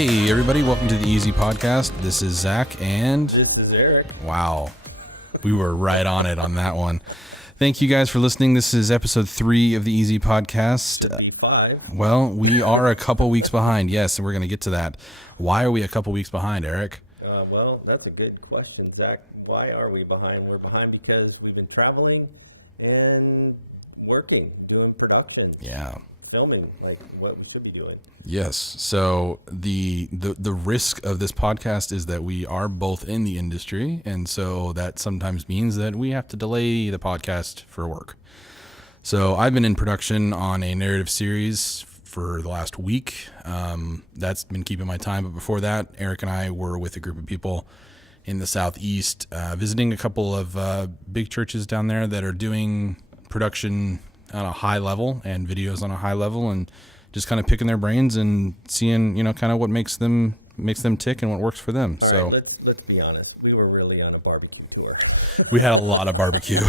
Hey everybody, welcome to the Easy Podcast. This is Zak and... This is Erik. Wow, we were right on it on that one. Thank you guys for listening. This is episode 3 of the Easy Podcast. Should be 5. Well, we are a couple weeks behind, yes, and we're going to get to that. Why are we a couple weeks behind, Erik? Well, that's a good question, Zak. Why are we behind? We're behind because we've been traveling and working, doing production. Yeah. Filming like what we should be doing. Yes. So the risk of this podcast is that we are both in the industry, and so that sometimes means that we have to delay the podcast for work. So I've been in production on a narrative series for the last week. That's been keeping my time. But before that, Erik and I were with a group of people in the Southeast, visiting a couple of big churches down there that are doing production on a high level and videos on a high level, and just kind of picking their brains and seeing, kind of what makes them tick and what works for them. All right, let's be honest. We were really on a barbecue tour. We had a lot of barbecue.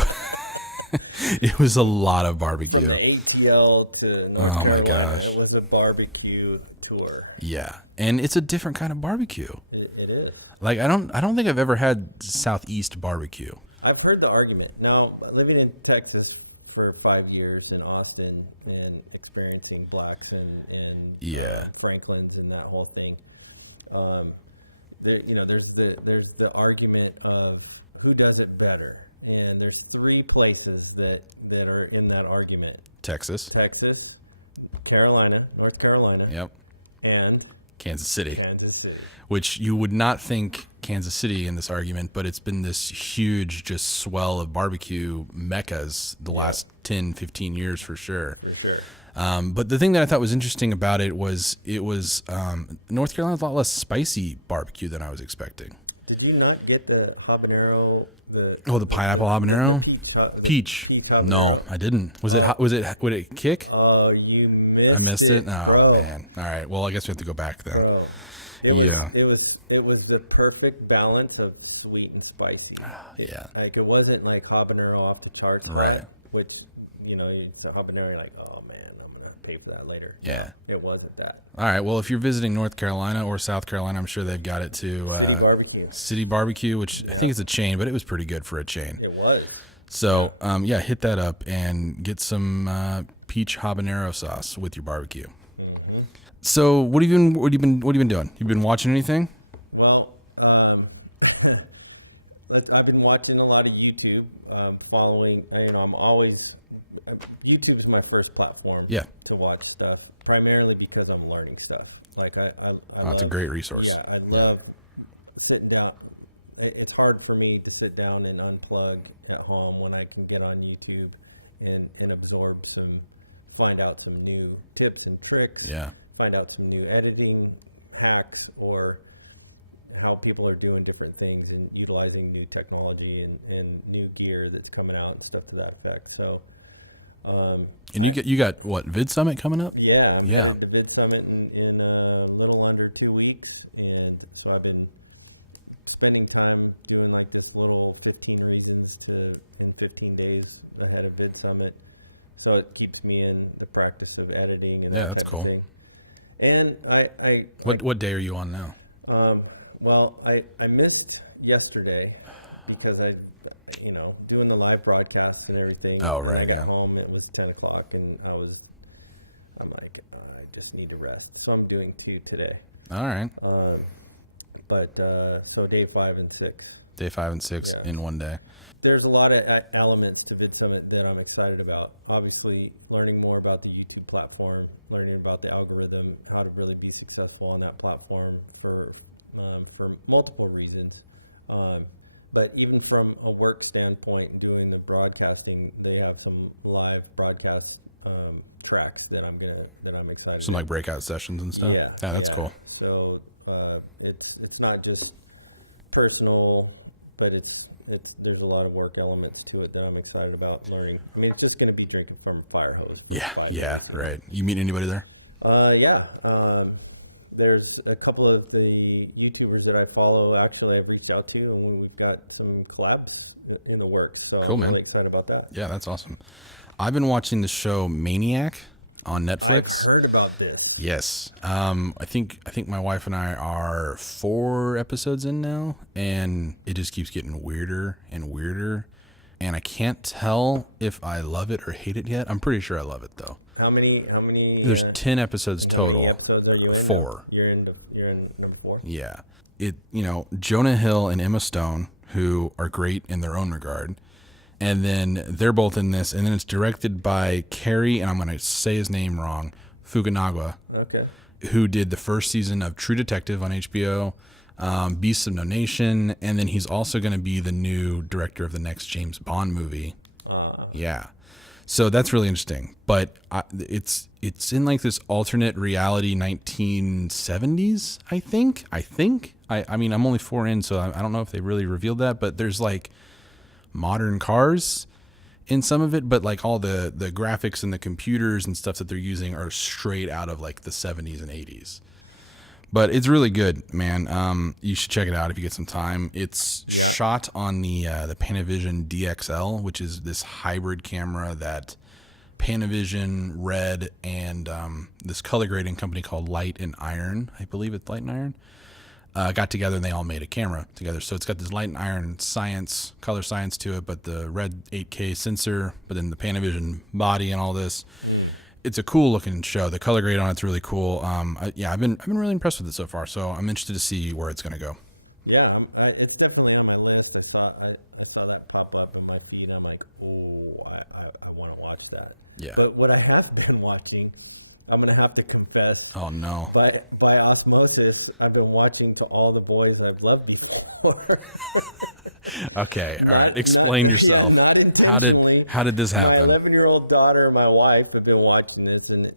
It was a lot of barbecue. From the ATL to North Carolina, my gosh. It was a barbecue tour. Yeah, and it's a different kind of barbecue. It is. Like I don't think I've ever had Southeast barbecue. I've heard the argument. Now, living in Texas for 5 years in Austin and experiencing blacks and Yeah. Franklin's and that whole thing, there's the argument of who does it better, and there's 3 places that are in that argument: Texas, Carolina, North Carolina, yep, and Kansas City. City. Which you would not think Kansas City in this argument, but it's been this huge just swell of barbecue meccas the last 10, 15 years for sure. For sure. But the thing that I thought was interesting about it was North Carolina's a lot less spicy barbecue than I was expecting. Did you not get the habanero? The pineapple habanero? Peach. Habanero? No, I didn't. Would it kick? Oh, you missed it. I missed it? Oh, bro. man. All right. Well, I guess we have to go back then. Bro. It was the perfect balance of sweet and spicy. Yeah. It wasn't like habanero off the charts. Right. Which, it's a habanero, you're like, oh man, I'm going to pay for that later. Yeah. It wasn't that. All right. Well, if you're visiting North Carolina or South Carolina, I'm sure they've got it too. City Barbecue, which I think is a chain, but it was pretty good for a chain. It was. So, hit that up and get some peach habanero sauce with your barbecue. Mm-hmm. So, what have you been doing? You've been watching anything? Well, I've been watching a lot of YouTube, following. YouTube is my first platform. Yeah. To watch stuff, primarily because I'm learning stuff. Like It's a great resource. Yeah, I love sitting down. It's hard for me to sit down and unplug at home when I can get on YouTube and absorb find out some new tips and tricks. Yeah. Find out some new editing hacks or how people are doing different things and utilizing new technology and new gear that's coming out and stuff to that effect. So. And you got what, Vid Summit coming up? Yeah. Yeah. The Vid Summit in a little under 2 weeks, and so I've been spending time doing like this little 15 reasons in 15 days ahead of Vid Summit. So it keeps me in the practice of editing and that's cool. Thing. And What day are you on now? I missed yesterday because doing the live broadcast and everything. Oh, when right, I got yeah. home, it was 10 o'clock, and I'm like, I just need to rest. So I'm doing 2 today. All right. So day 5 and 6. Day 5 and 6 in one day. There's a lot of elements to Vid Summit that I'm excited about. Obviously, learning more about the YouTube platform, learning about the algorithm, how to really be successful on that platform for multiple reasons. But even from a work standpoint, doing the broadcasting, they have some live broadcast tracks that I'm excited. Some like breakout sessions and stuff. Yeah, that's cool. So it's not just personal, but there's a lot of work elements to it that I'm excited about learning. I mean, it's just going to be drinking from a fire hose. Yeah, right. You meet anybody there? There's a couple of the YouTubers that I follow, actually I've reached out to, and we've got some collabs in the works. So cool, I'm man. really excited about that. Yeah, that's awesome. I've been watching the show Maniac. on I've Netflix. heard about this. Yes. I think my wife and I are 4 episodes in now, and it just keeps getting weirder and weirder. And I can't tell if I love it or hate it yet. I'm pretty sure I love it though. How many? There's 10 episodes how many total. episodes are you in? 4. You're in number 4. Yeah. Jonah Hill and Emma Stone, who are great in their own regard. And then they're both in this. And then it's directed by Cary, and I'm going to say his name wrong, Fukunaga, Okay. who did the first season of True Detective on HBO, Beasts of No Nation, and then he's also going to be the new director of the next James Bond movie. Yeah. So that's really interesting. But it's in like this alternate reality 1970s, I think. I mean, I'm only 4 in, so I don't know if they really revealed that, but there's like modern cars in some of it, but like all the graphics and the computers and stuff that they're using are straight out of like the 70s and 80s. But it's really good, man. You should check it out if you get some time. It's shot on the Panavision DXL, which is this hybrid camera that Panavision, Red, and this color grading company called Light and Iron, I believe it's Light and Iron, got together and they all made a camera together. So it's got this Light and Iron color science to it, but the Red 8K sensor, but then the Panavision body and all this. It's a cool looking show. The color grade on it's really cool. I've been really impressed with it so far. So I'm interested to see where it's going to go. Yeah, it's definitely on my list. I saw that pop up in my feed. I'm like, oh, I want to watch that. Yeah. But what I have been watching, I'm gonna have to confess. Oh no. By osmosis, I've been watching All the Boys I've Loved Before. Okay, all right. Explain yourself. How did this happen? My 11-year-old daughter and my wife have been watching this, and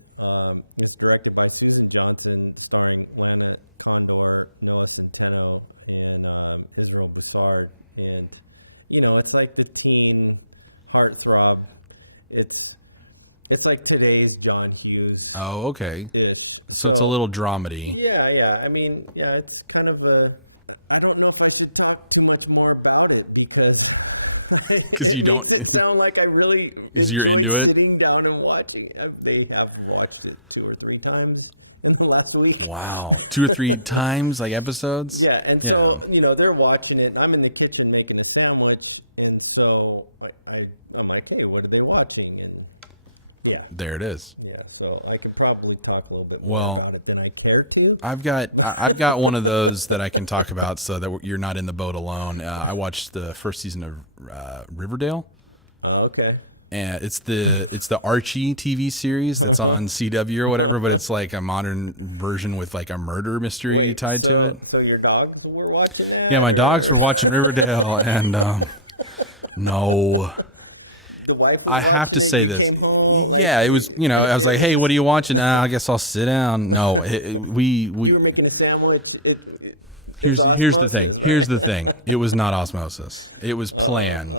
it's directed by Susan Johnson, starring Lana Condor, Noah Centeno, and Israel Bassard. And it's like the teen heartthrob. It's like today's John Hughes. Oh, okay. Ish. So it's a little dramedy. Yeah. I mean, it's kind of a. I don't know if I should talk too much more about it because you don't. It sound like I really. Because you're into it. Sitting down and watching it. They have watched it 2 or 3 times since the last week. Wow, 2 or 3 times, like episodes. Yeah, and so they're watching it. I'm in the kitchen making a sandwich, and so I'm like, hey, what are they watching? And yeah. There it is. Yeah, so I could probably talk a little bit more about it than I care to. I've got one of those that I can talk about so that you're not in the boat alone. I watched the first season of Riverdale. Oh, okay. And it's the Archie TV series that's on CW or whatever, but it's like a modern version with like a murder mystery tied to it. So your dogs were watching that? Yeah, my dogs were watching Riverdale, and no. I have to say this. Yeah, it was, I was like, hey, what are you watching? I guess I'll sit down. No, we You're making a sandwich. Here's the thing. It was not osmosis. It was planned.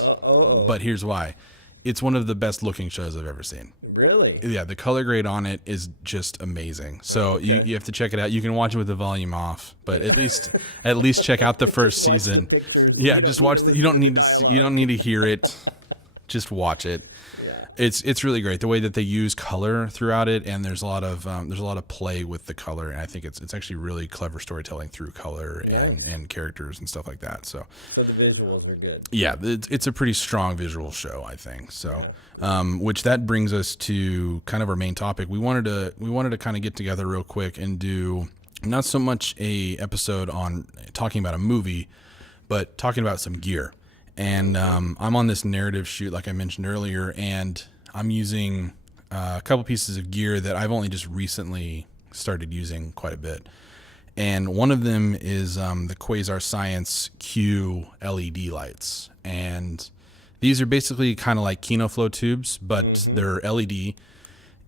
But here's why. It's one of the best looking shows I've ever seen. Really? Yeah, the color grade on it is just amazing. So you have to check it out. You can watch it with the volume off, but at least check out the first season. Yeah, just watch you don't need to hear it. Just watch it. It's really great the way that they use color throughout it, and there's a lot of play with the color, and I think it's actually really clever storytelling through color and characters and stuff like that. So the visuals are good. Yeah, it's a pretty strong visual show, I think. So, which that brings us to kind of our main topic. We wanted to kind of get together real quick and do not so much a episode on talking about a movie, but talking about some gear. And I'm on this narrative shoot, like I mentioned earlier, and I'm using a couple pieces of gear that I've only just recently started using quite a bit. And one of them is the Quasar Science Q LED lights. And these are basically kind of like KinoFlow tubes, but they're LED,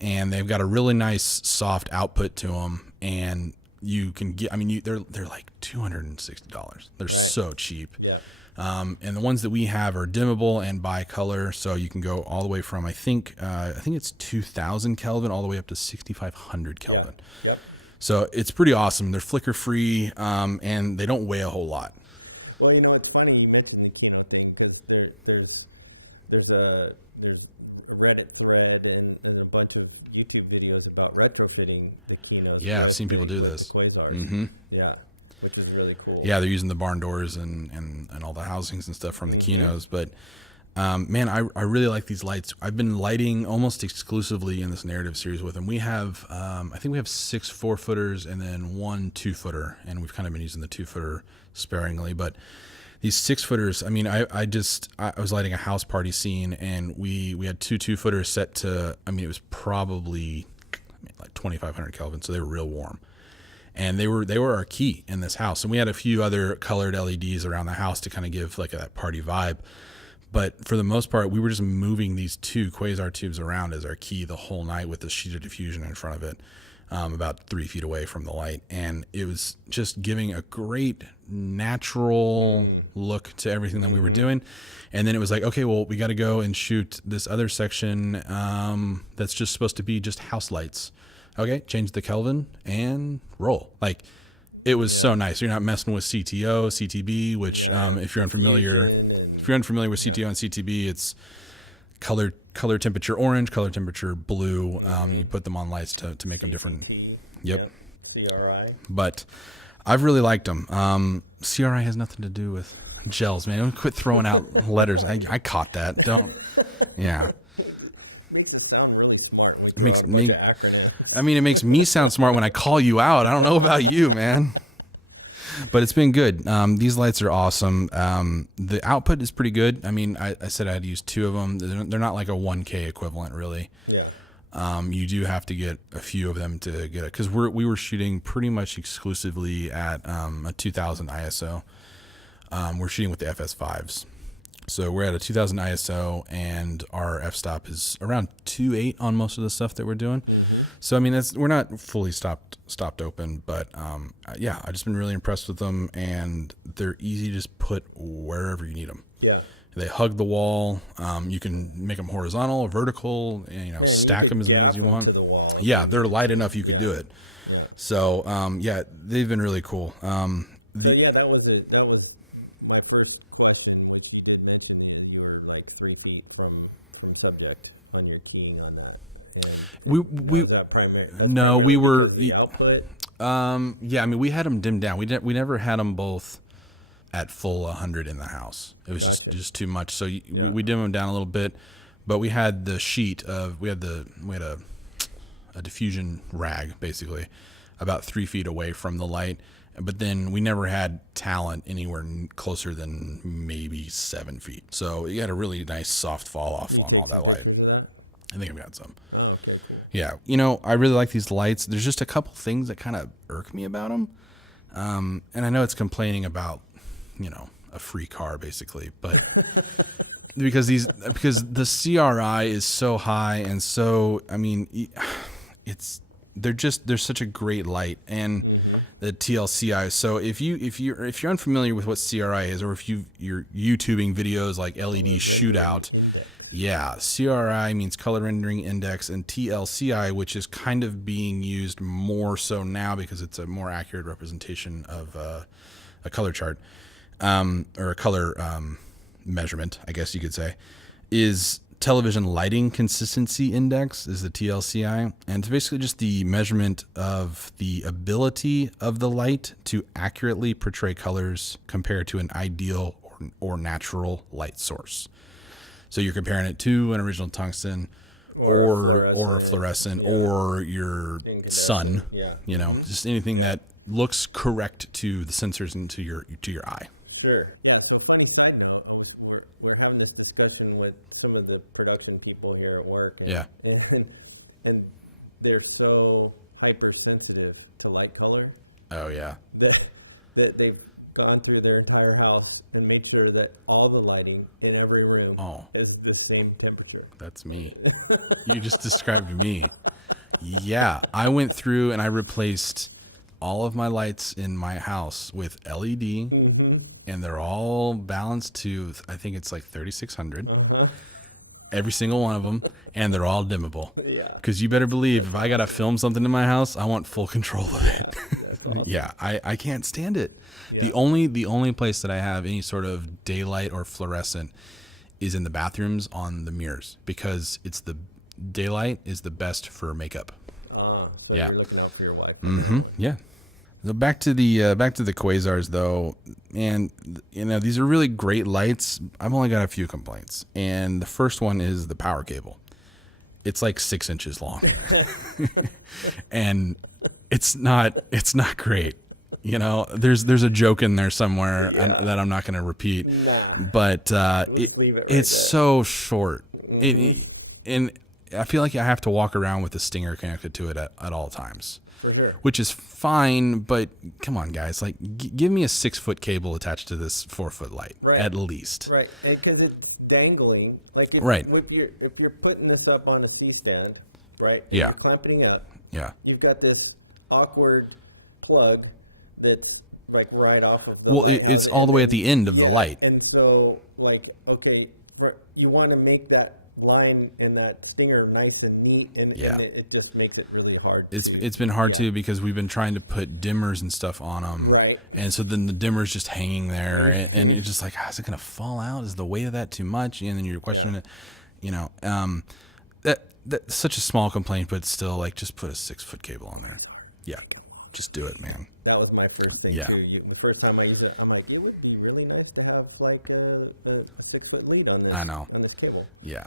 and they've got a really nice soft output to them. And you can get, they're like $260. They're so cheap. Yeah. And the ones that we have are dimmable and bi-color, so you can go all the way from I think it's 2000 Kelvin all the way up to 6500 Kelvin. Yeah. So it's pretty awesome. They're flicker free, and they don't weigh a whole lot. Well, it's funny you mentioned the Tiffen because there's a Reddit thread and a bunch of YouTube videos about retrofitting the keynotes. Yeah, I've seen people do this. Quasars. Mm-hmm. Yeah, which is really cool. Yeah, they're using the barn doors and all the housings and stuff from the keynotes. But man, I really like these lights. I've been lighting almost exclusively in this narrative series with them. We have, I think we have 6 4-footers and then 1 2-footer, and we've kind of been using the 2-footer sparingly. But these 6-footers, I mean, I was lighting a house party scene, and we had 2 2-footers set to, I mean, it was probably like 2,500 Kelvin, so they were real warm. And they were our key in this house. And we had a few other colored LEDs around the house to kind of give like that party vibe. But for the most part, we were just moving these 2 Quasar tubes around as our key the whole night with the sheet of diffusion in front of it, about 3 feet away from the light. And it was just giving a great natural look to everything that we were doing. And then it was like, okay, well, we got to go and shoot this other section that's just supposed to be just house lights. Okay, change the Kelvin and roll. Like, it was so nice. You're not messing with CTO, CTB, which if you're unfamiliar with CTO and CTB, it's color temperature orange, color temperature blue. You put them on lights to make them different. Yep. CRI. But I've really liked them. CRI has nothing to do with gels, man. Don't quit throwing out letters. I caught that. Don't. Yeah. It makes me. I mean, it makes me sound smart when I call you out. I don't know about you, man. But it's been good. These lights are awesome. The output is pretty good. I mean, I said I'd use 2 of them. They're not like a 1K equivalent, really. Yeah. You do have to get a few of them to get it, because we were shooting pretty much exclusively at a 2000 ISO. We're shooting with the FS5s. So we're at a 2000 ISO, and our f-stop is around 2.8 on most of the stuff that we're doing. Mm-hmm. So I mean, we're not fully stopped open, but yeah, I've just been really impressed with them, and they're easy to just put wherever you need them. Yeah. They hug the wall. You can make them horizontal or vertical, and stack them as many as you want. Yeah, they're light enough you could do it. Yeah. So yeah, they've been really cool. So yeah, that was my first question. You did mention you were like 3 feet from subject on your keying on that. We were. Yeah, I mean, we had them dimmed down. We never had them both at full 100 in the house. It was just too much. So we dimmed them down a little bit, but we had the sheet of we had a diffusion rag basically about 3 feet away from the light. But then we never had talent anywhere closer than maybe 7 feet. So you had a really nice soft fall off on all that light. I think I've got some. Yeah. I really like these lights. There's just a couple things that kind of irk me about them. And I know it's complaining about, a free car basically, but because the CRI is so high, and so, I mean, they're such a great light, and the TLCI. So if you're unfamiliar with what CRI is, or if you're YouTubing videos like LED shootout, yeah, CRI means color rendering index, and TLCI, which is kind of being used more so now because it's a more accurate representation of a color chart, or a color measurement, I guess you could say, is television lighting consistency index, is the TLCI, and it's basically just the measurement of the ability of the light to accurately portray colors compared to an ideal or natural light source. So you're comparing it to an original tungsten or a fluorescent, or your sun, just anything that looks correct to the sensors and to your eye. Sure. Yeah. So funny side note, we're having this discussion with some of the production people here at work. And they're so hypersensitive to light color. Oh yeah. That they've gone through their entire house and made sure that all the lighting in every room is the same temperature. That's me. You just described me. Yeah, I went through and I replaced all of my lights in my house with LED, and they're all balanced to, I think it's like 3600. Every single one of them, and they're all dimmable. Because you better believe, if I gotta film something in my house, I want full control of it. Yeah, I can't stand it. Yeah. The only place that I have any sort of daylight or fluorescent is in the bathrooms on the mirrors, because it's the daylight is the best for makeup. So Yeah. you're looking out for your wife. Yeah. So back to the Quasars though, and these are really great lights. I've only got a few complaints, and the first one is the power cable. It's like 6 inches long, and it's not great. There's a joke in there somewhere that I'm not going to repeat, but it's so short. And I feel like I have to walk around with a stinger connected to it at all times. For sure. Which is fine, but come on, guys! Like, give me a 6-foot cable attached to this 4-foot light, at least. Right, because it's dangling. Like, if you're putting this up on a C-stand, right? Yeah. You're clamping up. Yeah. You've got this awkward plug that's like right off of. Well, it's all the way at the end of the light. And so, like, okay, you want to make that line and that stinger nice and neat, and it just makes it really hard. It's been hard too, because we've been trying to put dimmers and stuff on them, right? And so then the dimmer's just hanging there, and it's just like, is it gonna fall out? Is the weight of that too much? And then you're questioning it. That's such a small complaint, but still, like, just put a 6-foot cable on there. Yeah, just do it, man. That was my first thing too. The first time I used it, I'm like, it would be really nice to have like a 6-foot lead on this. I know. On this cable. Yeah.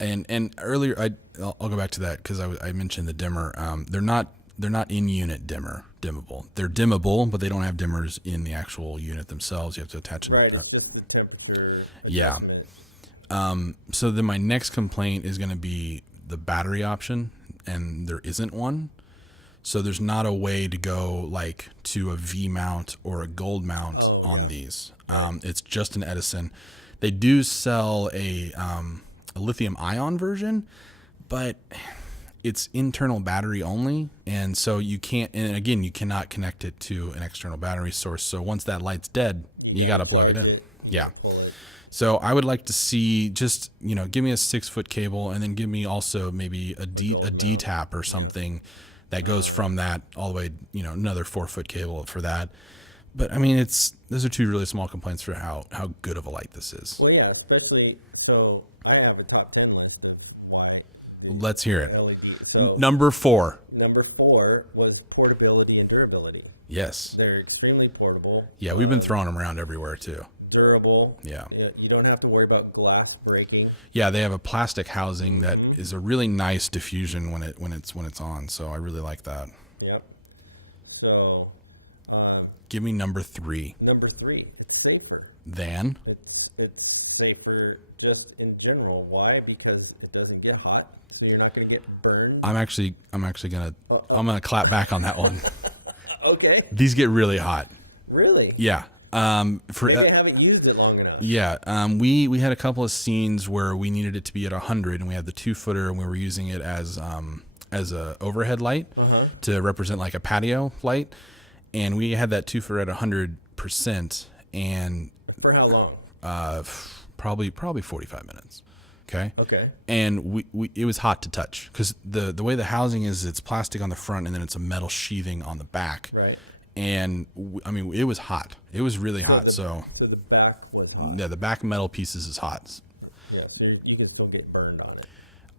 And earlier, I'll go back to that, because I mentioned the dimmer. They're not in-unit dimmable. They're dimmable, but they don't have dimmers in the actual unit themselves. You have to attach it. Right. It's just the temperature. Yeah. So then my next complaint is going to be the battery option, and there isn't one. So there's not a way to go like to a V mount or a gold mount on these. It's just an Edison. They do sell a lithium ion version, but it's internal battery only, and so you can't. And again, you cannot connect it to an external battery source. So once that light's dead, you got to plug it in. Yeah. So I would like to see just give me a 6-foot cable, and then give me also maybe a D tap or something that goes from that all the way, another 4-foot cable for that. But I mean, those are two really small complaints for how good of a light this is. Well, yeah, especially, so I have a top 10 lens. Let's hear it. LED. So Number 4. Number 4 was portability and durability. Yes. They're extremely portable. Yeah, we've been throwing them around everywhere too. Durable. Yeah. You don't have to worry about glass breaking. Yeah, they have a plastic housing that is a really nice diffusion when it's on. So I really like that. Yep. So. Give me number 3. Number 3, it's safer. Than? It's safer just in general. Why? Because it doesn't get hot, so you're not going to get burned. I'm actually gonna clap back on that one. Okay. These get really hot. Really? Yeah. Maybe I haven't used it long enough. Yeah. We had a couple of scenes where we needed it to be at 100, and we had the 2-footer, and we were using it as a overhead light to represent like a patio light, and we had that 2-footer at 100%. And for how long? Probably 45 minutes. Okay. Okay. And it was hot to touch, because the way the housing is, it's plastic on the front, and then it's a metal sheathing on the back. Right. And I mean, it was hot. It was really hot. So the back was hot. Yeah, the back metal pieces is hot. Yeah, you can still get burned on it.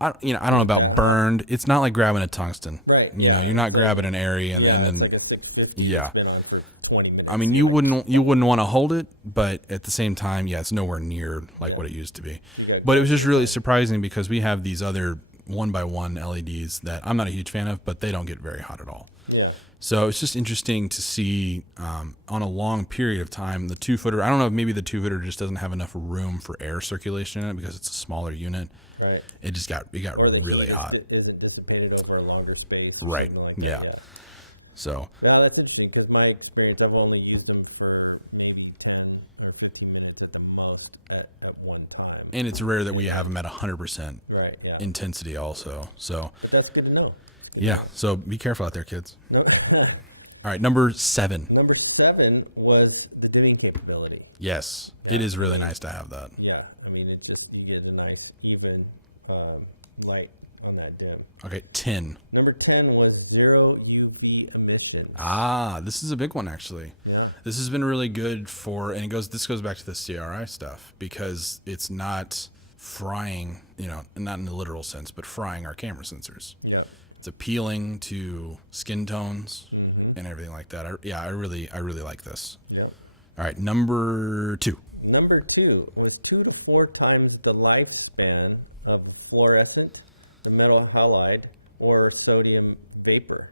I don't know about burned. It's not like grabbing a tungsten. Right. You're not grabbing an area and then it's like a 650. Yeah. Been on for 20 minutes. I mean, you wouldn't want to hold it, but at the same time, it's nowhere near like what it used to be. Exactly. But it was just really surprising, because we have these other 1x1 LEDs that I'm not a huge fan of, but they don't get very hot at all. Yeah. So it's just interesting to see on a long period of time, the 2-footer. I don't know if maybe the 2-footer just doesn't have enough room for air circulation in it, because it's a smaller unit. Right. It got really hot. It isn't dissipated over a longer space. Right. Like Yeah. That, yeah. So. Yeah, that's interesting, because my experience, I've only used them for maybe 10 units at the most at one time. And it's rare that we have them at 100% Right. Yeah. intensity also. So. But that's good to know. Yeah. So be careful out there, kids. All right. Number 7. Number 7 was the dimming capability. Yes. It is really nice to have that. Yeah. I mean, you get a nice, even light on that dim. Okay, 10. Number 10 was zero UV emission. This is a big one, actually. Yeah. This has been really good for, and this goes back to the CRI stuff, because it's not frying, not in the literal sense, but frying our camera sensors. Yeah. It's appealing to skin tones and everything like that. I really like this. Yeah. All right, number 2. Number 2 was 2 to 4 times the lifespan of fluorescent, the metal halide, or sodium vapor.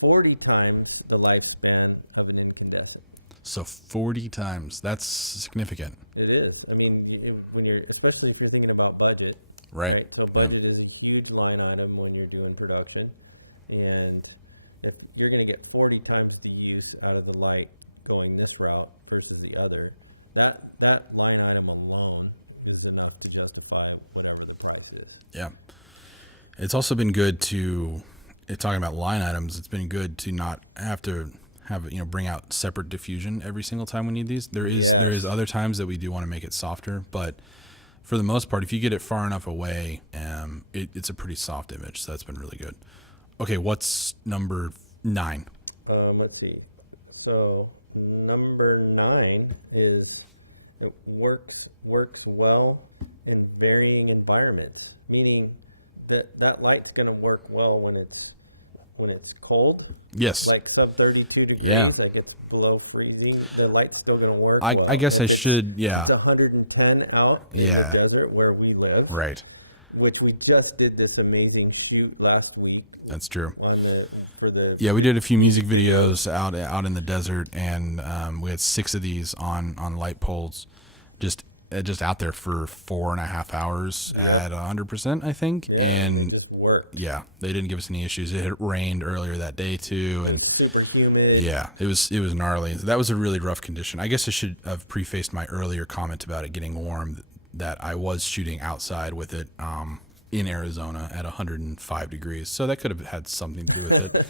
40 times the lifespan of an incandescent. So 40 times. That's significant. It is. I mean, especially if you're thinking about budget. Right. So budget is a huge line item when you're doing production, and if you're going to get 40 times the use out of the light going this route versus the other, that line item alone is enough to justify whatever the cost is. Yeah. It's also been good to, talking about line items, it's been good to not have to bring out separate diffusion every single time we need these. There is other times that we do want to make it softer, but for the most part, if you get it far enough away, it's a pretty soft image. So that's been really good. Okay, what's number 9? Let's see. So number 9 is it works well in varying environments, meaning that light's going to work well when it's cold. Yes. Like sub 32 degrees. Yeah. Like it's below freezing. The light's still going to work. I guess I should. Yeah. It's 110 out in the desert where we live. Right. Which we just did this amazing shoot last week. That's true. Yeah, we did a few music videos out in the desert, and we had 6 of these on light poles, just out there for 4.5 hours at 100%, I think. Yeah, and it just worked. Yeah, they didn't give us any issues. It had rained earlier that day too, and super humid. Yeah, it was gnarly. That was a really rough condition. I guess I should have prefaced my earlier comment about it getting warm, that I was shooting outside with it in Arizona at 105 degrees. So that could have had something to do with it.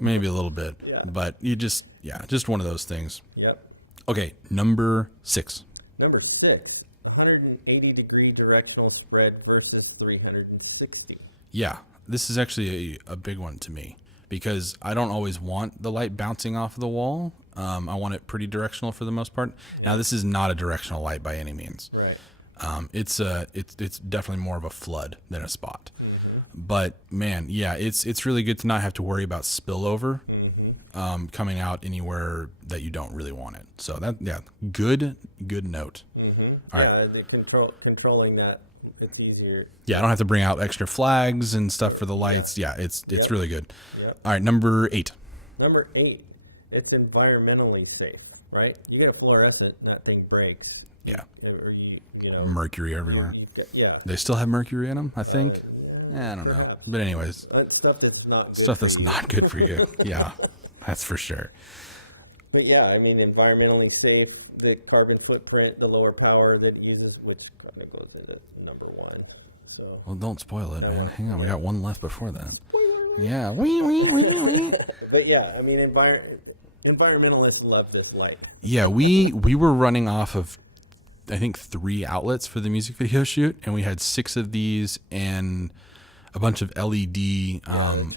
Maybe a little bit. Yeah. But just one of those things. Yep. Okay, number 6. Number 6, 180 degree directional spread versus 360. Yeah, this is actually a big one to me, because I don't always want the light bouncing off the wall. I want it pretty directional for the most part. Now, this is not a directional light by any means. Right. It's definitely more of a flood than a spot. But man, yeah, it's really good to not have to worry about spillover coming out anywhere that you don't really want it. So good note. All right. Controlling that, it's easier. Yeah, I don't have to bring out extra flags and stuff for the lights. Yeah, it's really good. Yep. All right, number 8. Number 8, it's environmentally safe, right? You get a fluorescent, and that thing breaks. Yeah. Or mercury everywhere. Yeah. They still have mercury in them, I think. I don't know. But anyways, stuff that's not good for you. Yeah, that's for sure. But yeah, I mean, environmentally safe, the carbon footprint, the lower power that it uses, which kind of goes into number 1. So. Well, don't spoil it, man. Hang on, we got one left before that. Yeah. But yeah, I mean, environmentalists love this light. Yeah, we were running off of, I think, 3 outlets for the music video shoot, and we had 6 of these and a bunch of LED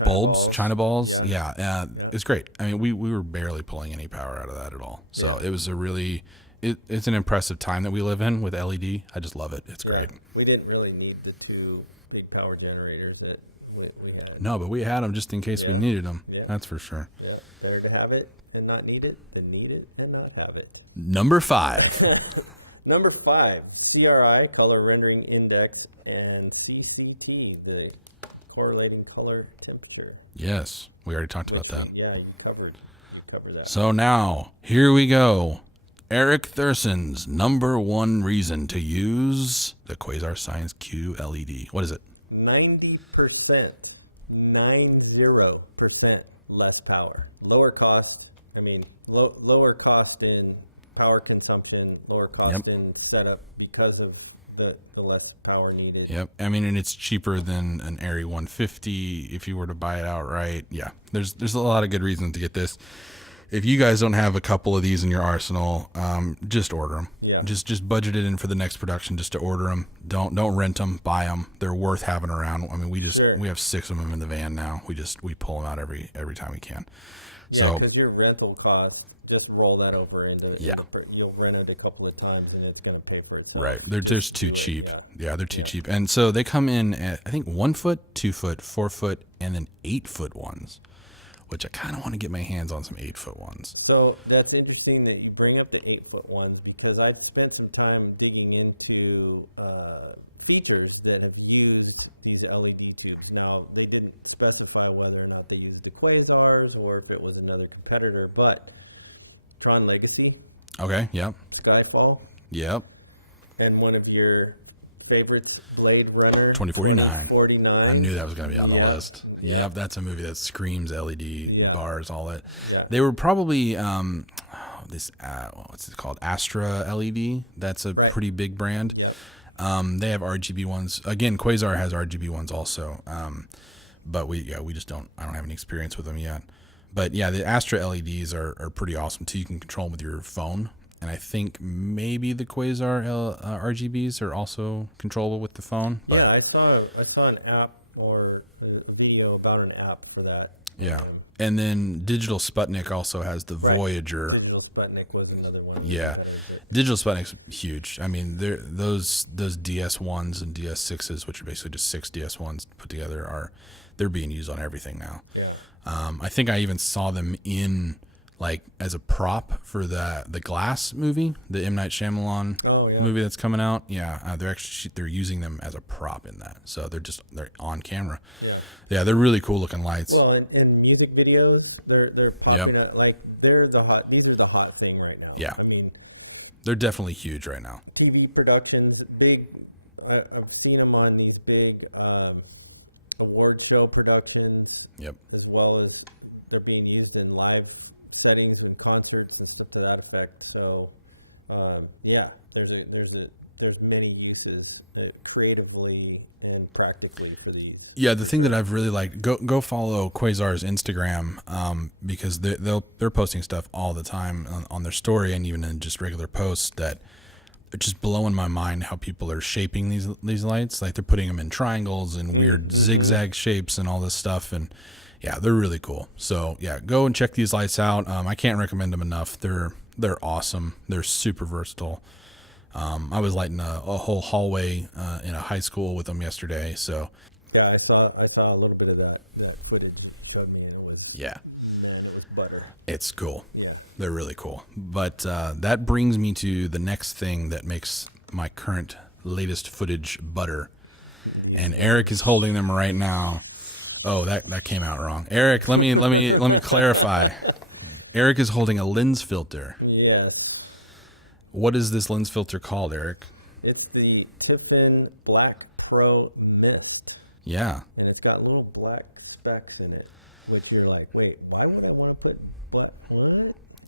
bulbs, China balls. Yeah, it's great. I mean, we were barely pulling any power out of that at all. So it was it's an impressive time that we live in with LED. I just love it. It's great. We didn't really need the 2 big power generators that we had. No, but we had them just in case we needed them. Yeah. That's for sure. Yeah. Better to have it and not need it than need it and not have it. Number 5. Number 5, CRI, color rendering index, and CCT, the correlating color temperature. Yes, we already talked about that. Yeah, we covered that. So now, here we go. Erik Thurson's number 1 reason to use the Quasar Science Q LED. What is it? 90%, 90% less power. Lower cost, lower cost in power consumption, lower cost in setup because of the less power needed. Yep. I mean, and it's cheaper than an ARRI 150 if you were to buy it outright. Yeah. There's a lot of good reasons to get this. If you guys don't have a couple of these in your arsenal, just order them. Yeah. Yeah. Just budget it in for the next production just to order them. Don't rent them, buy them. They're worth having around. I mean, we have 6 of them in the van now. We pull them out every time we can. Yeah, So because your rental cost, just roll that over into it. Yeah. You'll rent it a couple of times and it's going to pay for itself. right, they're just too cheap. Yeah, they're too cheap. And so they come in at I think 1 foot, 2 foot, 4 foot, and then 8 foot ones, which I kind of want to get my hands on some 8 foot ones. So that's interesting that you bring up the 8-foot ones, because I spent some time digging into features that have used these LED tubes. Now, they didn't specify whether or not they used the Quasars or if it was another competitor, but Tron Legacy, Okay. Yep. Skyfall, Yep. and one of your favorites, Blade Runner 2049. 2049. I knew that was going to be on the Yeah. list. Yep, that's a movie that screams LED Yeah. bars, all that. Yeah. They were probably what's it called? Astra LED. That's a Right. pretty big brand. Yeah. They have RGB ones. Again, Quasar has RGB ones also. But we just don't. I don't have any experience with them yet. But yeah, the Astra LEDs are pretty awesome too. You can control them with your phone, and I think maybe the Quasar RGBs are also controllable with the phone. But Yeah, I saw an app or a video about an app for that. yeah. And then Digital Sputnik also has the Right. Voyager. Digital Sputnik was another one. Yeah. Digital Sputnik's huge. I mean, those DS1s and DS6s, which are basically just 6 DS1s put together, they're being used on everything now. Yeah. I think I even saw them in like as a prop for the Glass movie, the M. Night Shyamalan Oh, yeah. movie that's coming out. Yeah, they're using them as a prop in that, so they're on camera. Yeah, they're really cool looking lights. Well, in music videos, they're popping Yep. out, like these are the hot thing right now. Yeah. I mean, They're definitely huge right now. TV productions, I've seen them on these big award show productions, Yep. as well as they're being used in live settings and concerts and stuff to that effect. So, yeah, there's many uses creatively and practically for these. Yeah, the thing that I've really liked, go follow Quasar's Instagram, because they're posting stuff all the time on their story and even in just regular posts that are just blowing my mind how people are shaping these lights. Like they're putting them in triangles and weird zigzag shapes and all this stuff, and yeah, they're really cool. So yeah, go and check these lights out. I can't recommend them enough. They're awesome. They're super versatile. I was lighting a whole hallway in a high school with them yesterday. So Yeah, I saw a little bit of that footage. yeah, It was butter. it's cool. Yeah. They're really cool. But that brings me to the next thing that makes my current latest footage butter. And Erik is holding them right now. Oh, that came out wrong. Erik, let me clarify. Erik is holding a lens filter. Yes. What is this lens filter called, Erik? It's the Tiffen Black Pro-Mist, Yeah. and it's got little black specks in it, which you're like, wait, why would I want to put what?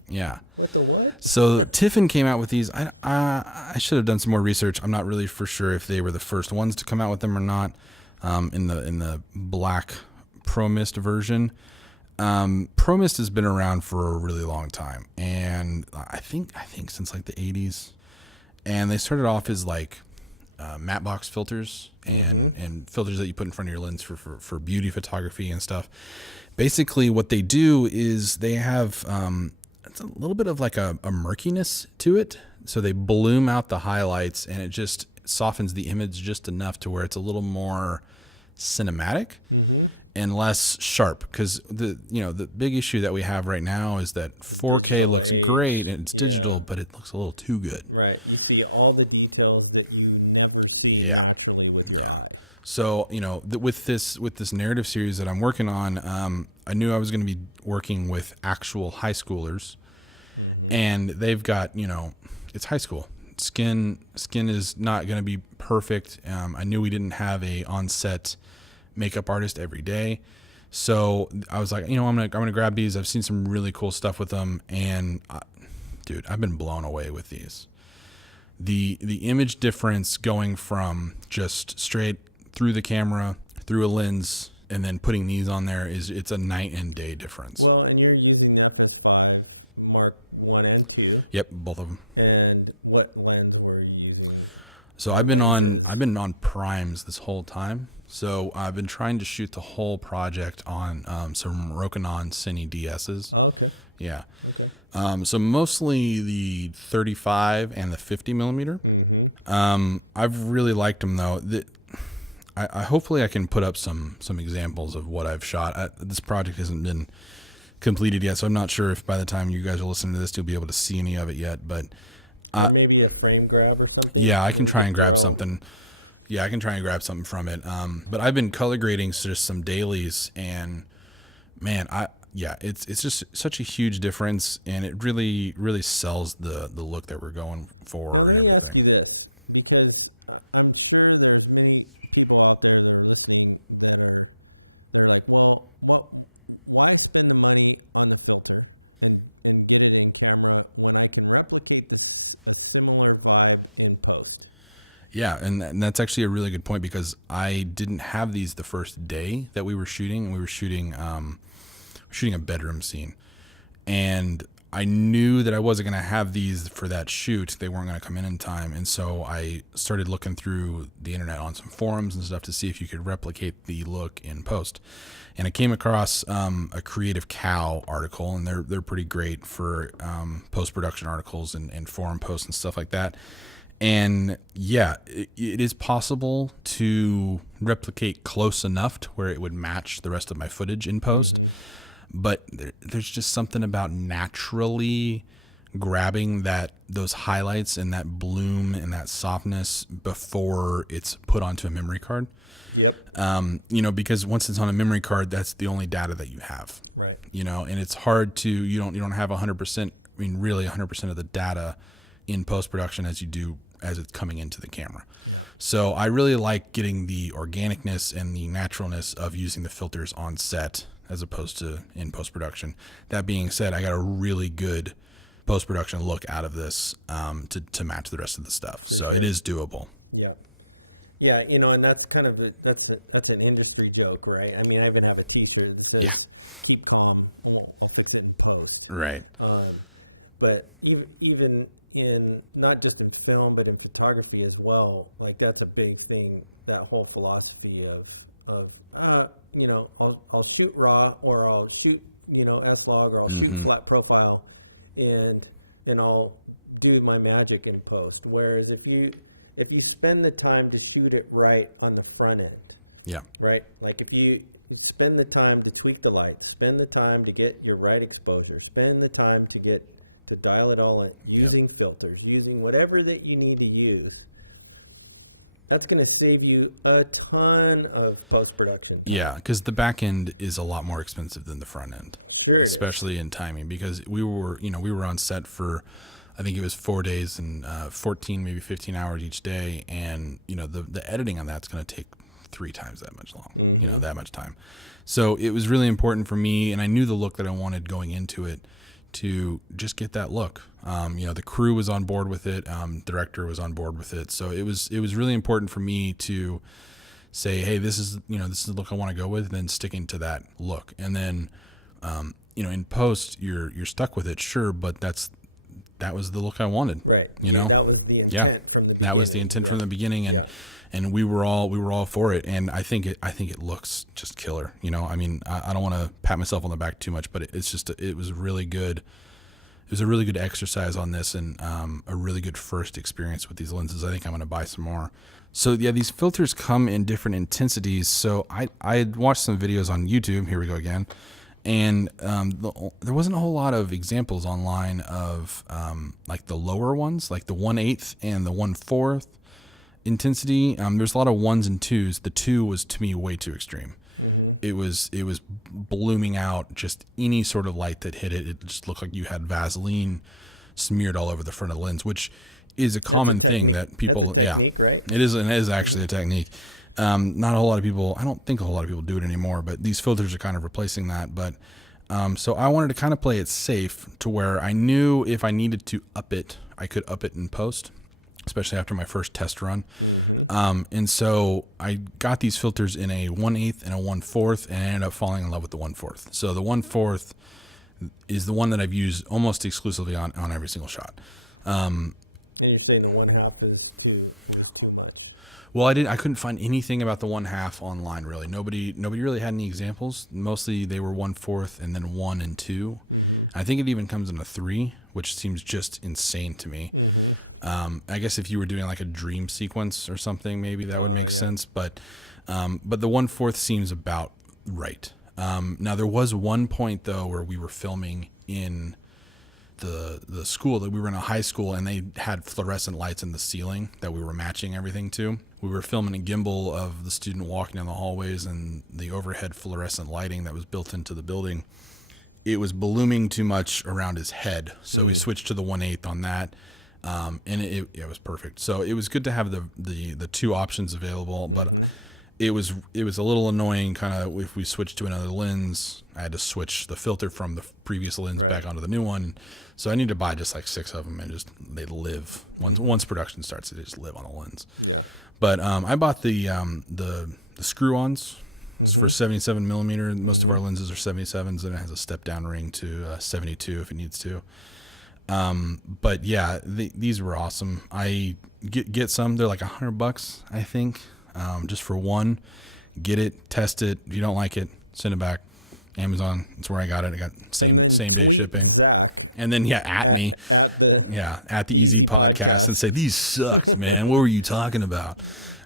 Yeah. What the what? So Tiffen came out with these. I should have done some more research. I'm not really for sure if they were the first ones to come out with them or not. In the Black Pro-Mist version. Pro-Mist has been around for a really long time, and I think since like the 80s. And they started off as like matte box filters and filters that you put in front of your lens for beauty photography and stuff. Basically, what they do is they have it's a little bit of like a murkiness to it. So they bloom out the highlights, and it just softens the image just enough to where it's a little more cinematic and less sharp. Because the big issue that we have right now is that 4K looks great and it's digital, but it looks a little too good. Right. You see all the details that you never see naturally with your eye. So, with this narrative series that I'm working on, I knew I was going to be working with actual high schoolers, and they've got, it's high school. Skin is not going to be perfect. I knew we didn't have a on-set makeup artist every day. So I was like, I'm gonna grab these. I've seen some really cool stuff with them, and dude, I've been blown away with these. The image difference going from just straight through the camera, through a lens, and then putting these on there it's a night and day difference. Well, and you're using the f5 Mark 1 and 2. Yep, both of them. And what lens were you using? So I've been on primes this whole time. So I've been trying to shoot the whole project on some Rokinon Cine DSs. Oh, okay. Yeah. Okay. So mostly the 35 and the 50 millimeter. Mm-hmm. I've really liked them though. I hopefully I can put up some examples of what I've shot. This project hasn't been completed yet, so I'm not sure if by the time you guys are listening to this, you'll be able to see any of it yet. But maybe a frame grab or something. yeah, I can try and grab something. Yeah, I can try and grab something from it. But I've been color grading just some dailies, and man, it's just such a huge difference, and it really sells the look that we're going for and everything. Because I'm sure there are people out there that are listening that are like, well, why spend the money on the filter and get it in camera when I can replicate a similar vibe in post? Yeah, and that's actually a really good point, because I didn't have these the first day that we were shooting. We were shooting a bedroom scene, and I knew that I wasn't going to have these for that shoot. They weren't going to come in time, and so I started looking through the internet on some forums and stuff to see if you could replicate the look in post. And I came across a Creative Cow article, and they're pretty great for post-production articles and forum posts and stuff like that. And yeah, it is possible to replicate close enough to where it would match the rest of my footage in post. But there's just something about naturally grabbing those highlights and that bloom and that softness before it's put onto a memory card. Yep. Because once it's on a memory card, that's the only data that you have. Right. And it's hard to, you don't have 100%, really 100% of the data in post-production as you do as it's coming into the camera. So I really like getting the organicness and the naturalness of using the filters on set as opposed to in post-production. That being said, I got a really good post-production look out of this to match the rest of the stuff. So it is doable. Yeah, and that's kind of that's an industry joke, right? I mean, I even have a T-shirt that says "Keep calm, assistant close." Right. But even in not just in film, but in photography as well, like that's a big thing. That whole philosophy of I'll shoot raw, or I'll shoot S-Log, or I'll shoot flat profile, and I'll do my magic in post. Whereas if you spend the time to shoot it right on the front end, right? Like if you spend the time to tweak the lights, spend the time to get your right exposure, spend the time to dial it all in, using filters, using whatever that you need to use, that's going to save you a ton of post-production. Yeah, because the back end is a lot more expensive than the front end, sure, especially in timing. Because we were on set for, I think it was 4 days and 14, maybe 15 hours each day, and the editing on that's going to take 3 times that much long, that much time. So it was really important for me, and I knew the look that I wanted going into it, to just get that look. The crew was on board with it. Director was on board with it. So it was really important for me to say, hey, this is the look I want to go with, and then sticking to that look. And then, in post, you're stuck with it, sure, but that was the look I wanted. Right. That was the intent from the beginning. That was the intent from the beginning, and we were all for it. And I think it looks just killer. I don't want to pat myself on the back too much, but it was really good. It was a really good exercise on this, and a really good first experience with these lenses. I think I'm going to buy some more. So yeah, these filters come in different intensities. So I had watched some videos on YouTube. Here we go again. And there wasn't a whole lot of examples online of like the lower ones, like the 1/8 and the 1/4 intensity. There's a lot of 1s and 2s. The 2 was, to me, way too extreme. It was blooming out just any sort of light that hit it. It just looked like you had Vaseline smeared all over the front of the lens, which is a common thing that people, technique, right? It is actually a technique. Not a whole lot of people, I don't think a whole lot of people do it anymore, but these filters are kind of replacing that. But so I wanted to kind of play it safe to where I knew if I needed to up it, I could up it in post, especially after my first test run. And so I got these filters in a 1/8 and a 1/4, and I ended up falling in love with the 1/4. So the 1/4, is the one that I've used almost exclusively on every single shot. And you're saying the 1/2 is too much. Well, I couldn't find anything about the 1/2 online really. Nobody really had any examples. Mostly they were 1/4 and then 1 and 2. I think it even comes in a 3, which seems just insane to me. I guess if you were doing like a dream sequence or something, maybe that would make sense. But the 1/4 seems about right. Now there was one point though where we were filming in the school, that we were in a high school, and they had fluorescent lights in the ceiling that we were matching everything to. We were filming a gimbal of the student walking down the hallways and the overhead fluorescent lighting that was built into the building. It was ballooning too much around his head, so we switched to the 1/8 on that, and it was perfect. So it was good to have the two options available, but it was a little annoying kind of if we switched to another lens. I had to switch the filter from the previous lens back onto the new one. So I need to buy just like 6 of them, and just they live once production starts, they just live on a lens. But I bought the screw-ons. It's for 77 millimeter. Most of our lenses are 77s, and it has a step down ring to 72 if it needs to. But yeah, these were awesome. I get some. They're like $100, I think, just for one. Get it, test it. If you don't like it, send it back. Amazon. That's where I got it. I got same day shipping. And then at me, at the Easy Podcast, and say, these sucked, man. What were you talking about?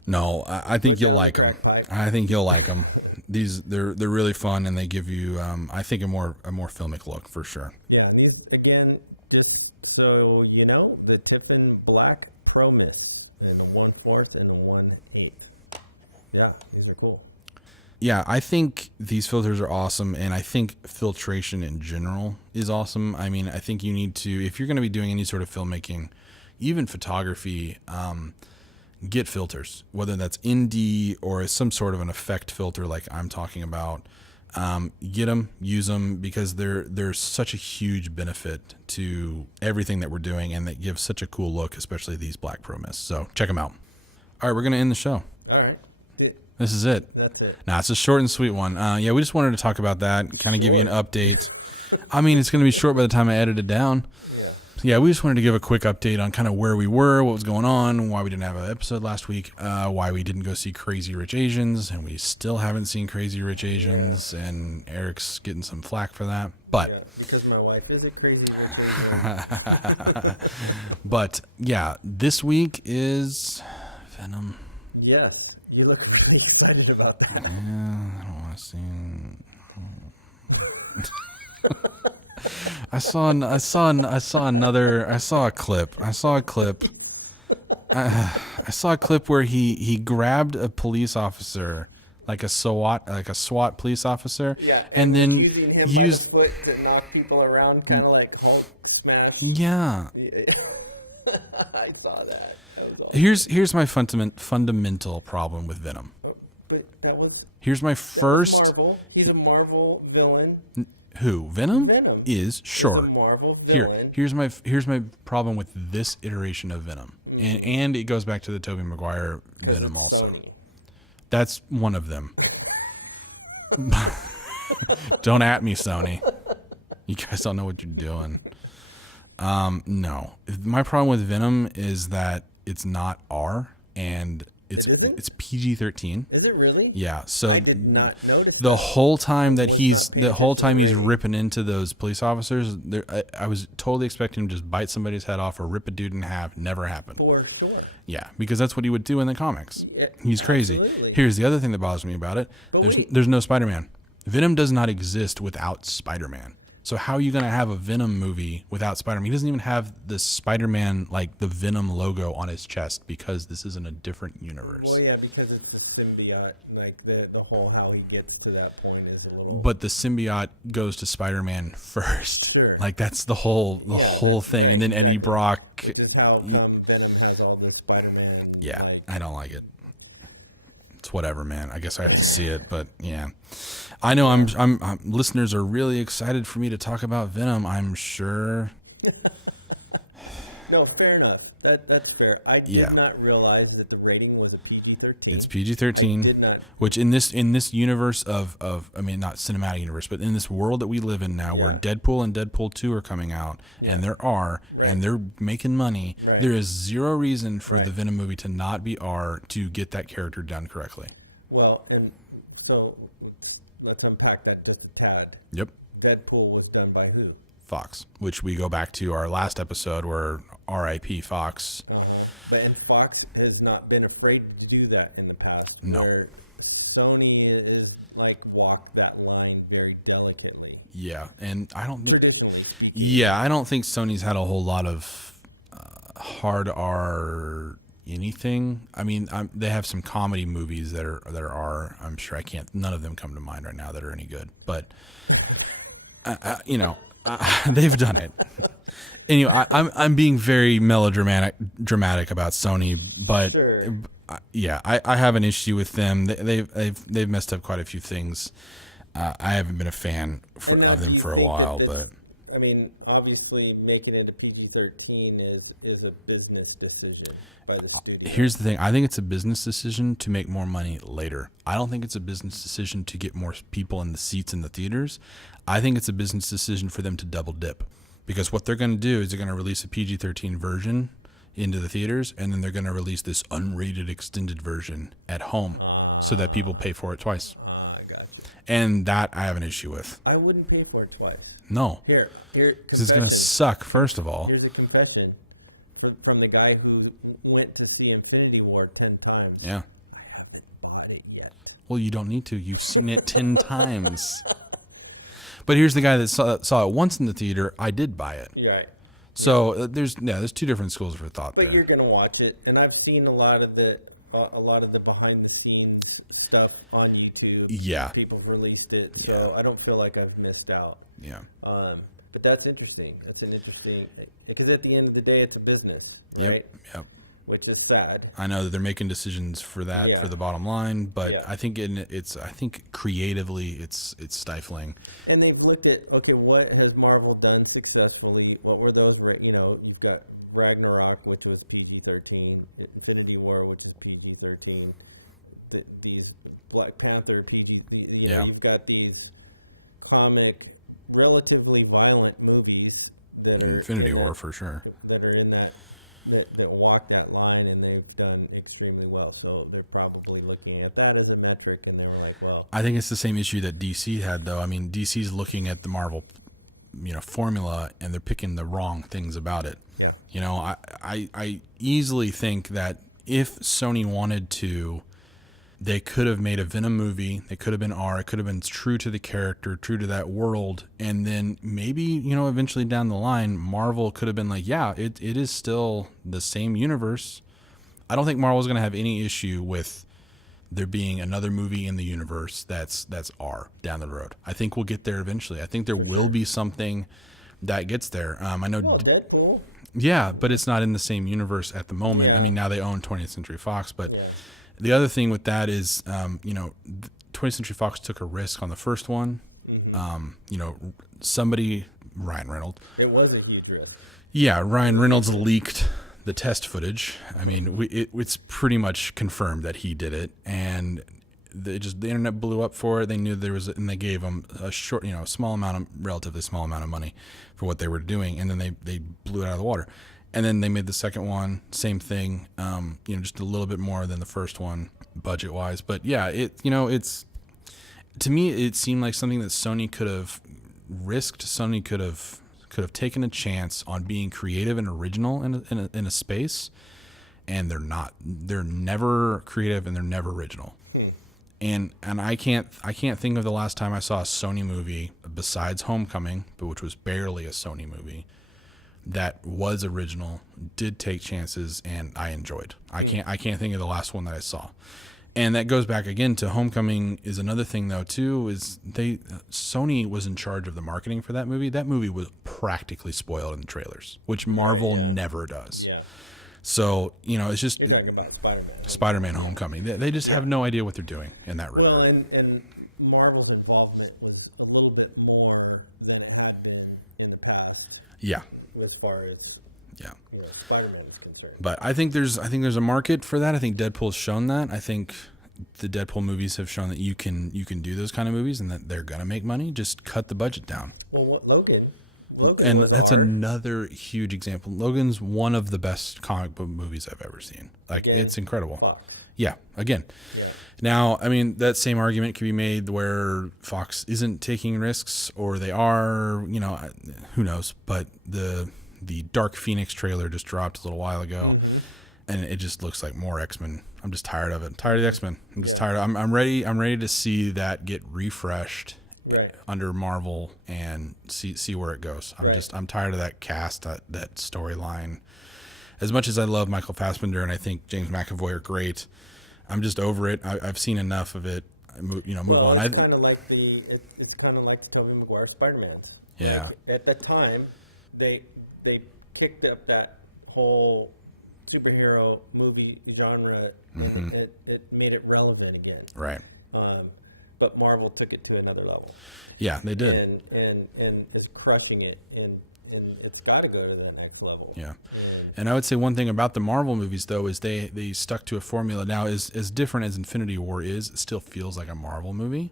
No, I think you'll like them. I think you'll like them. They're really fun, and they give you, I think, a more filmic look for sure. Yeah, and these, again, just so you know, the Tiffen Black Pro-Mist in the 1/4 and the 1/8. Yeah, these are cool. Yeah, I think these filters are awesome, and I think filtration in general is awesome. I mean, I think you need to, if you're going to be doing any sort of filmmaking, even photography, get filters, whether that's ND or some sort of an effect filter like I'm talking about. Get them, use them, because there's such a huge benefit to everything that we're doing, and that gives such a cool look, especially these Black Pro-Mist. So check them out. All right, we're going to end the show. All right. This is it. That's it. Nah, it's a short and sweet one. Yeah, we just wanted to talk about that, kind of give you an update. I mean, it's going to be short by the time I edit it down. Yeah, we just wanted to give a quick update on kind of where we were, what was going on, why we didn't have an episode last week, why we didn't go see Crazy Rich Asians, and we still haven't seen Crazy Rich Asians, and Eric's getting some flack for that. But because my wife is a Crazy Rich Asian. But yeah, this week is Venom. Yeah. You look really excited about that. Yeah, I don't want to see. I saw a clip where he grabbed a police officer, like a SWAT police officer, and then using him used by the foot to knock people around, kind of like Hulk smash. Yeah. I saw that. Here's my fundamental problem with Venom. But here's my first. Marvel. He's a Marvel villain. Who? Venom? Venom. Is sure. He's a Marvel villain. Here's my problem with this iteration of Venom, and it goes back to the Tobey Maguire Venom also. Sony. That's one of them. Don't at me, Sony. You guys don't know what you're doing. No, my problem with Venom is that it's not R, and it's PG-13. Is it really? Yeah. So I did not notice the whole time that he's ripping into those police officers, I was totally expecting him to just bite somebody's head off or rip a dude in half. Never happened. For sure. Yeah, because that's what he would do in the comics. Yeah, he's crazy. absolutely. Here's the other thing that bothers me about it. There's no Spider-Man. Venom does not exist without Spider-Man. So how are you going to have a Venom movie without Spider-Man? He doesn't even have the Spider-Man, like the Venom logo on his chest, because this is in a different universe. Well, yeah, because it's the symbiote, like the whole how he gets to that point is a little. But the symbiote goes to Spider-Man first. Sure. Like that's the whole thing, and then Eddie Brock. This is how Venom has all the Spider-Man. Yeah, I don't like it. It's whatever, man. I guess I have to see it, but yeah, I know. I'm listeners are really excited for me to talk about Venom. I'm sure. No, fair enough. That's fair. I did not realize that the rating was a PG-13. It's PG-13. I did not. Which in this universe of I mean, not cinematic universe, but in this world that we live in now, where Deadpool and Deadpool 2 are coming out, and and they're making money, there is zero reason for the Venom movie to not be R to get that character done correctly. Well, and so let's unpack that just a tad. Yep. Deadpool was done by who? Fox, which we go back to our last episode where R.I.P. Fox. And Fox has not been afraid to do that in the past. No. Where Sony is walked that line very delicately. Yeah, and I don't think. Traditionally. Yeah, I don't think Sony's had a whole lot of hard R anything. I mean, they have some comedy movies that are R. I'm sure I can't. None of them come to mind right now that are any good, but they've done it. Anyway, I'm being very dramatic about Sony, but I have an issue with them. They've messed up quite a few things. I haven't been a fan of them for a while, but I mean, obviously, making it a PG-13 is a business decision by the studio. Here's the thing: I think it's a business decision to make more money later. I don't think it's a business decision to get more people in the seats in the theaters. I think it's a business decision for them to double dip. Because what they're going to do is they're going to release a PG-13 version into the theaters, and then they're going to release this unrated extended version at home so that people pay for it twice. I got you. And that I have an issue with. I wouldn't pay for it twice. No. Here. Because it's going to suck, first of all. Here's a confession from the guy who went to see Infinity War 10 times. Yeah. I haven't bought it yet. Well, you don't need to. You've seen it 10 times. But here's the guy that saw it once in the theater. I did buy it. Right. So there's two different schools of thought but there. But you're gonna watch it, and I've seen a lot of the behind the scenes stuff on YouTube. Yeah. People's released it, so I don't feel like I've missed out. Yeah. But that's interesting. That's an interesting because at the end of the day, it's a business, right? Yep. Which is sad. I know that they're making decisions for that for the bottom line, but I think I think creatively it's stifling. And they've looked at what has Marvel done successfully? What were those? You've got Ragnarok, which was PG-13, Infinity War, which is PG-13. These Black Panther PG. You've got these comic, relatively violent movies that are Infinity War for sure. That are in that walk that line, and they've done extremely well. So they're probably looking at that as a metric, and they're like, well. I think it's the same issue that DC had, though. I mean, DC's looking at the Marvel, formula, and they're picking the wrong things about it. Yeah. I easily think that if Sony wanted to, they could have made a Venom movie. They could have been R. It could have been true to the character, true to that world. And then maybe, eventually down the line, Marvel could have been like, yeah, it is still the same universe. I don't think Marvel's going to have any issue with there being another movie in the universe that's R down the road. I think we'll get there eventually. I think there will be something that gets there. I know. Deadpool. Yeah, but it's not in the same universe at the moment. I mean, now they own 20th Century Fox, but... Yeah. The other thing with that is, 20th Century Fox took a risk on the first one. Mm-hmm. Ryan Reynolds. It was a huge risk. Yeah, Ryan Reynolds leaked the test footage. I mean, it's pretty much confirmed that he did it, and the internet blew up for it. They knew there was, and they gave him a short, relatively small amount of money for what they were doing, and then they blew it out of the water. And then they made the second one, same thing, just a little bit more than the first one budget-wise. But yeah, it's to me it seemed like something that Sony could have risked. Sony could have taken a chance on being creative and original in a space, and they're not. They're never creative and they're never original. And I can't think of the last time I saw a Sony movie besides Homecoming, but which was barely a Sony movie, that was original, did take chances, and I enjoyed. I can't think of the last one that I saw. And that goes back again to Homecoming is another thing though too, is Sony was in charge of the marketing for that movie. That movie was practically spoiled in the trailers, which Marvel never does. Yeah. So, it's just you're talking about Spider-Man Homecoming. They just have no idea what they're doing in that regard. Well, and Marvel's involvement was a little bit more than it had been in the past. Yeah. As far as Spider-Man is concerned. But I think there's a market for that. I think Deadpool's shown that. I think the Deadpool movies have shown that you can do those kind of movies and that they're gonna make money. Just cut the budget down. Well, Logan And was that's hard. another huge example. Logan's one of the best comic book movies I've ever seen. Like, Yeah, it's incredible. Fox. Yeah, again. Yeah. Now, I mean, that same argument can be made where Fox isn't taking risks, or they are, you know, who knows. But the Dark Phoenix trailer just dropped a little while ago, and it just looks like more X-Men. I'm just tired of it. I'm tired of the X-Men. I'm just tired. I'm ready to see that get refreshed Right. under Marvel and see where it goes. I'm tired of that cast, that storyline. As much as I love Michael Fassbender and I think James McAvoy are great, I'm just over it. I've seen enough of it. Move on. It's kind of like the Tobey Maguire Spider-Man. Yeah. Like, at that time, they kicked up that whole superhero movie genre, and it made it relevant again. Right. But Marvel took it to another level. Yeah, they did. And is crushing it, and it's got to go to the next level. Yeah. And I would say one thing about the Marvel movies, though, is they stuck to a formula. Now, as different as Infinity War is, it still feels like a Marvel movie.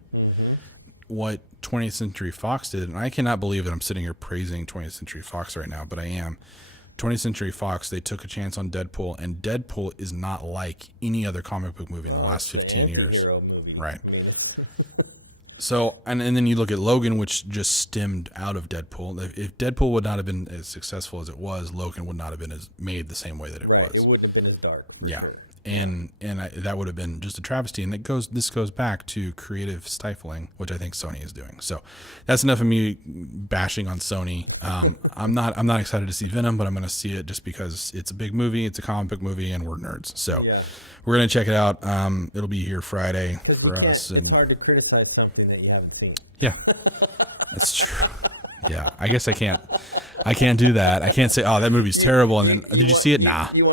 What 20th Century Fox did, and I cannot believe that I'm sitting here praising 20th Century Fox right now, but I am. 20th Century Fox, they took a chance on Deadpool, and Deadpool is not like any other comic book movie in the last 15 years. Movie, Right. I mean, So, and then you look at Logan, which just stemmed out of Deadpool. If Deadpool would not have been as successful as it was, Logan would not have been as made the same way that it right, was. it wouldn't have been as dark. Yeah. That would have been just a travesty. And this goes back to creative stifling, which I think Sony is doing. So that's enough of me bashing on Sony. I'm not excited to see Venom, but I'm going to see it just because it's a big movie. It's a comic book movie and we're nerds. So we're going to check it out. It'll be here Friday for us. It's hard to criticize something that you haven't seen. Yeah, that's true. Yeah, I guess I can't do that. I can't say, oh, that movie's terrible. And then, did you see it? Nah. You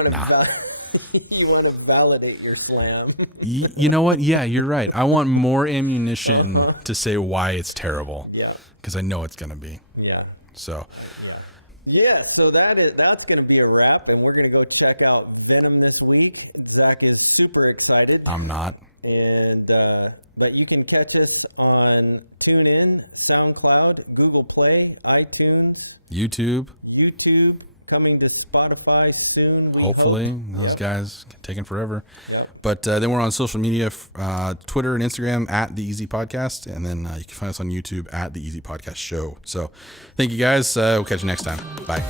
want to validate your slam. You know what? Yeah, you're right. I want more ammunition to say why it's terrible. Yeah. Because I know it's going to be. Yeah. So. Yeah, so that's going to be a wrap, and we're going to go check out Venom this week. Zach is super excited. I'm not. And but you can catch us on TuneIn, SoundCloud, Google Play, iTunes, YouTube, coming to Spotify soon. Hopefully. Those guys taking forever. Yep. But then we're on social media, Twitter and Instagram at The Easy Podcast. And then you can find us on YouTube at The Easy Podcast Show. So thank you guys. We'll catch you next time. Bye.